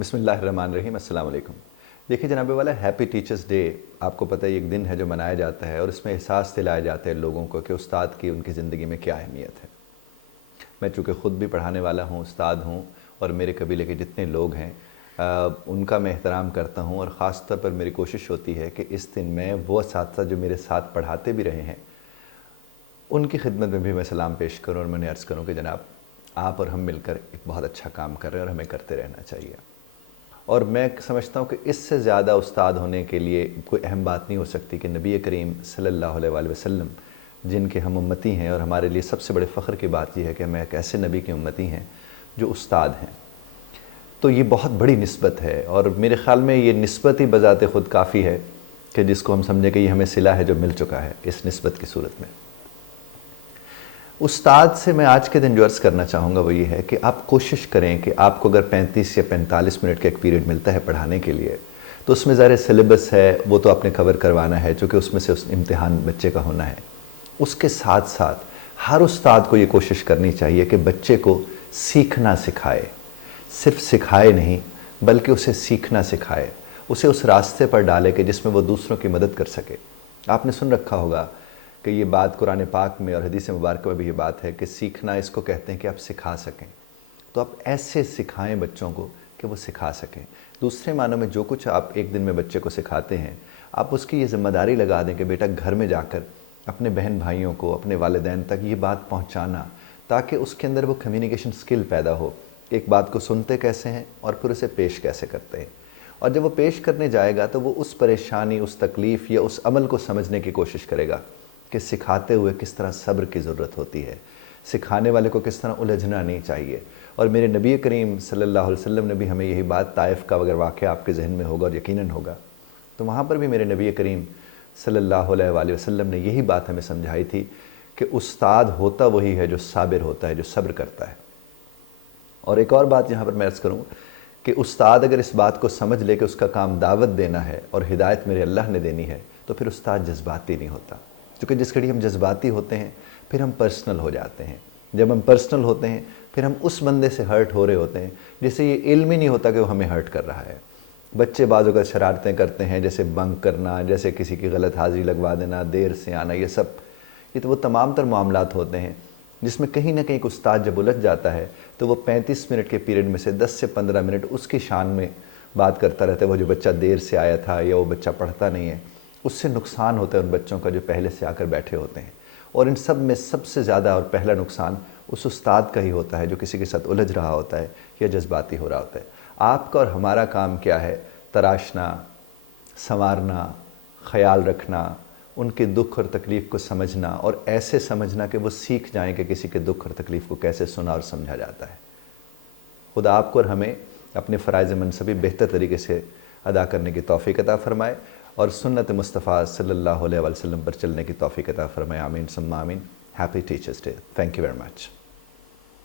بسم اللہ الرحمن الرحیم، السلام علیکم۔ دیکھیے جناب والا، ہیپی ٹیچرز ڈے آپ کو پتہ ہے ایک دن ہے جو منایا جاتا ہے اور اس میں احساس دلائے جاتے ہیں لوگوں کو کہ استاد کی ان کی زندگی میں کیا اہمیت ہے۔ میں چونکہ خود بھی پڑھانے والا ہوں، استاد ہوں، اور میرے قبیلے کے جتنے لوگ ہیں ان کا میں احترام کرتا ہوں، اور خاص طور پر میری کوشش ہوتی ہے کہ اس دن میں وہ اساتذہ جو میرے ساتھ پڑھاتے بھی رہے ہیں ان کی خدمت میں بھی میں سلام پیش کروں اور میں نے عرض کروں کہ جناب آپ اور ہم مل کر ایک بہت اچھا کام کر رہے ہیں اور ہمیں کرتے رہنا چاہیے۔ اور میں سمجھتا ہوں کہ اس سے زیادہ استاد ہونے کے لیے کوئی اہم بات نہیں ہو سکتی کہ نبی کریم صلی اللہ علیہ وآلہ وسلم جن کے ہم امتی ہیں، اور ہمارے لیے سب سے بڑے فخر کی بات یہ ہے کہ ہم ایک ایسے نبی کی امتی ہیں جو استاد ہیں۔ تو یہ بہت بڑی نسبت ہے، اور میرے خیال میں یہ نسبت ہی بذات خود کافی ہے کہ جس کو ہم سمجھیں کہ یہ ہمیں صلہ ہے جو مل چکا ہے اس نسبت کی صورت میں۔ استاد سے میں آج کے دن جو عرض کرنا چاہوں گا وہ یہ ہے کہ آپ کوشش کریں کہ آپ کو اگر 35 یا 45 منٹ کا ایک پیریڈ ملتا ہے پڑھانے کے لیے، تو اس میں ظاہر سلیبس ہے وہ تو آپ نے کور کروانا ہے چونکہ اس میں سے امتحان بچے کا ہونا ہے۔ اس کے ساتھ ساتھ ہر استاد کو یہ کوشش کرنی چاہیے کہ بچے کو سیکھنا سکھائے، صرف سکھائے نہیں بلکہ اسے سیکھنا سکھائے، اسے اس راستے پر ڈالے کہ جس میں وہ دوسروں کی مدد کر سکے۔ آپ نے سن رکھا ہوگا کہ یہ بات قرآن پاک میں اور حدیث مبارکہ میں بھی یہ بات ہے کہ سیکھنا اس کو کہتے ہیں کہ آپ سکھا سکیں۔ تو آپ ایسے سکھائیں بچوں کو کہ وہ سکھا سکیں۔ دوسرے معنوں میں جو کچھ آپ ایک دن میں بچے کو سکھاتے ہیں، آپ اس کی یہ ذمہ داری لگا دیں کہ بیٹا گھر میں جا کر اپنے بہن بھائیوں کو، اپنے والدین تک یہ بات پہنچانا، تاکہ اس کے اندر وہ کمیونیکیشن سکل پیدا ہو، ایک بات کو سنتے کیسے ہیں اور پھر اسے پیش کیسے کرتے ہیں۔ اور جب وہ پیش کرنے جائے گا تو وہ اس پریشانی، اس تکلیف یا اس عمل کو سمجھنے کی کوشش کرے گا کہ سکھاتے ہوئے کس طرح صبر کی ضرورت ہوتی ہے، سکھانے والے کو کس طرح الجھنا نہیں چاہیے۔ اور میرے نبی کریم صلی اللہ علیہ وسلم نے بھی ہمیں یہی بات، طائف کا اگر واقعہ آپ کے ذہن میں ہوگا اور یقیناً ہوگا، تو وہاں پر بھی میرے نبی کریم صلی اللہ علیہ وآلہ وسلم نے یہی بات ہمیں سمجھائی تھی کہ استاد ہوتا وہی ہے جو صابر ہوتا ہے، جو صبر کرتا ہے۔ اور ایک اور بات یہاں پر میں عرض کروں کہ استاد اگر اس بات کو سمجھ لے کہ اس کا کام دعوت دینا ہے اور ہدایت میرے اللہ نے دینی ہے، تو پھر استاد جذباتی نہیں ہوتا، کیونکہ جس گھڑی ہم جذباتی ہوتے ہیں پھر ہم پرسنل ہو جاتے ہیں۔ جب ہم پرسنل ہوتے ہیں پھر ہم اس بندے سے ہرٹ ہو رہے ہوتے ہیں جسے یہ علم ہی نہیں ہوتا کہ وہ ہمیں ہرٹ کر رہا ہے۔ بچے بعض اوقات شرارتیں کرتے ہیں، جیسے بنک کرنا، جیسے کسی کی غلط حاضری لگوا دینا، دیر سے آنا، یہ تو وہ تمام تر معاملات ہوتے ہیں جس میں کہیں نہ کہیں ایک استاد جب الجھ جاتا ہے تو وہ 35 منٹ کے پیریڈ میں سے 10 سے 15 منٹ اس کی شان میں بات کرتا رہتا ہے، وہ جو بچہ دیر سے آیا تھا یا وہ بچہ پڑھتا نہیں ہے، اس سے نقصان ہوتا ہے ان بچوں کا جو پہلے سے آ کر بیٹھے ہوتے ہیں۔ اور ان سب میں سب سے زیادہ اور پہلا نقصان اس استاد کا ہی ہوتا ہے جو کسی کے ساتھ الجھ رہا ہوتا ہے یا جذباتی ہو رہا ہوتا ہے۔ آپ کا اور ہمارا کام کیا ہے؟ تراشنا، سنوارنا، خیال رکھنا، ان کے دکھ اور تکلیف کو سمجھنا، اور ایسے سمجھنا کہ وہ سیکھ جائیں کہ کسی کے دکھ اور تکلیف کو کیسے سنا اور سمجھا جاتا ہے۔ خدا آپ کو اور ہمیں اپنے فرائض منصبی بہتر طریقے سے ادا کرنے کی توفیق عطا فرمائے، اور سنت مصطفیٰ صلی اللہ علیہ وسلم پر چلنے کی توفیق عطا فرمائے۔ آمین ثم آمین۔ Happy teachers day. Thank you very much.